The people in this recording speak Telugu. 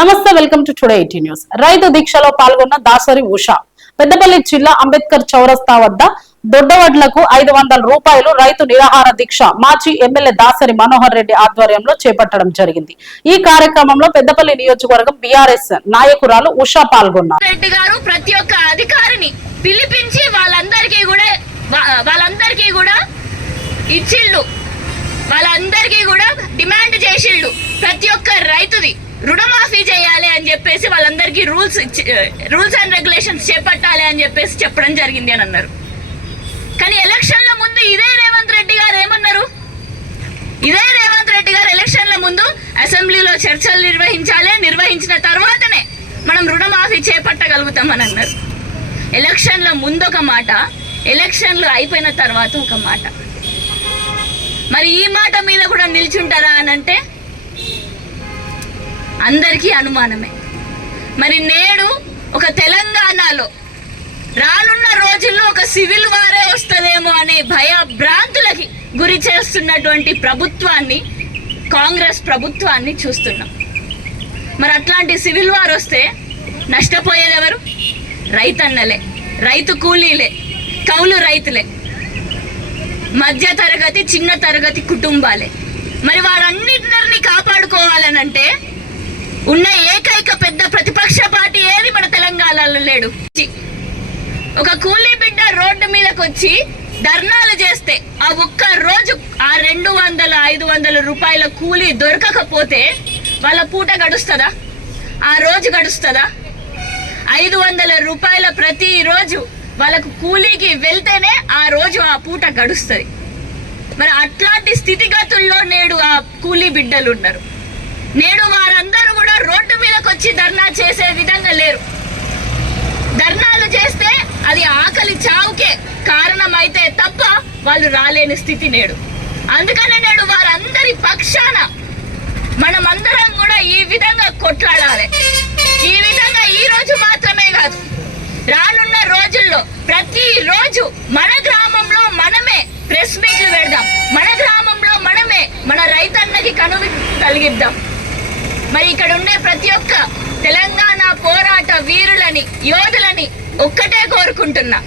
నమస్తే, వెల్కమ్ టు టుడే 18 న్యూస్. రైతు దీక్షలో పాల్గొన్న దాసరి ఉష. పెద్దపల్లి జిల్లా అంబేద్కర్ చౌరస్తా వద్ద దొడ్డవడ్లకు 500 రూపాయలు రైతు నిరాహార దీక్ష మాజీ ఎమ్మెల్యే దాసరి మనోహర్ రెడ్డి ఆధ్వర్యంలో చేపట్టడం జరిగింది. ఈ కార్యక్రమంలో పెద్దపల్లి నియోజకవర్గం బీఆర్ఎస్ నాయకురాలు ఉష పాల్గొన్నారు. రెడ్డి గారు ప్రతి ఒక్క అధికారిని పిలిపించి వాళ్ళందరికీ కూడా ఇచ్చిళ్ళు, వాళ్ళందరికీ కూడా డిమాండ్ చేసిళ్ళు. ప్రతి ఒక్క రైతుది రుణమాఫీ చేయాలి అని చెప్పేసి వాళ్ళందరికీ రూల్స్ అండ్ రెగ్యులేషన్స్ చేపట్టాలి అని చెప్పేసి చెప్పడం జరిగింది అని అన్నారు. కానీ ఎలక్షన్ల ముందు ఇదే రేవంత్ రెడ్డి గారు ఏమన్నారు? ఇదే రేవంత్ రెడ్డి గారు ఎలక్షన్ల ముందు అసెంబ్లీలో చర్చలు నిర్వహించిన తర్వాతనే మనం రుణమాఫీ చేపట్టగలుగుతామని అన్నారు. ఎలక్షన్ల ముందు ఒక మాట, ఎలక్షన్లు అయిపోయిన తర్వాత ఒక మాట. మరి ఈ మాట మీద కూడా నిల్చుంటారా అని అంటే అందరికీ అనుమానమే. మరి నేడు ఒక తెలంగాణలో రానున్న రోజుల్లో ఒక సివిల్ వారే వస్తుందేమో అనే భ్రాంతులకి గురి చేస్తున్నటువంటి ప్రభుత్వాన్ని, కాంగ్రెస్ ప్రభుత్వాన్ని చూస్తున్నాం. మరి అట్లాంటి సివిల్ వార్ వస్తే నష్టపోయేది ఎవరు? రైతన్నలే, రైతు కూలీలే, కౌలు రైతులే, మధ్య తరగతి చిన్న తరగతి కుటుంబాలే. మరి వారన్నిటిని కాపాడుకోవాలనంటే ఉన్న ఏకైక పెద్ద ప్రతిపక్ష పార్టీ ఏది మన తెలంగాణలో లేడు. ఒక కూలీ బిడ్డ రోడ్డు మీదకి వచ్చి ధర్నాలు చేస్తే ఆ ఒక్క రోజు ఆ 200-500 రూపాయల కూలీ దొరకకపోతే వాళ్ళ పూట గడుస్తుందా? ఆ రోజు గడుస్తుందా? 500 రూపాయల ప్రతిరోజు వాళ్ళకు కూలీకి వెళ్తేనే ఆ రోజు ఆ పూట గడుస్తుంది. మరి అట్లాంటి స్థితిగతుల్లో నేడు ఆ కూలీ బిడ్డలు ఉన్నారు. నేడు వారందరూ కూడా రోడ్డు మీదకి వచ్చి ధర్నా చేసే విధంగా లేరు. ధర్నాలు చేస్తే అది ఆకలి చావుకే కారణమైతే తప్ప వాళ్ళు రాలేని స్థితి నేడు. అందుకనే నేడు వారందరి పక్షాన మనమందరం కూడా ఈ విధంగా కొట్లాడాలి. ఈ విధంగా ఈ రోజు మాత్రమే కాదు, రానున్న రోజుల్లో ప్రతిరోజు మన గ్రామంలో మనమే ప్రెస్ మీట్లు పెడదాం, మన గ్రామంలో మనమే మన రైతన్నకి కనువి కలిగిద్దాం. మరి ఇక్కడ ఉండే ప్రతి ఒక్క తెలంగాణ పోరాట వీరులని, యోధులని ఒక్కటే కోరుకుంటున్నా.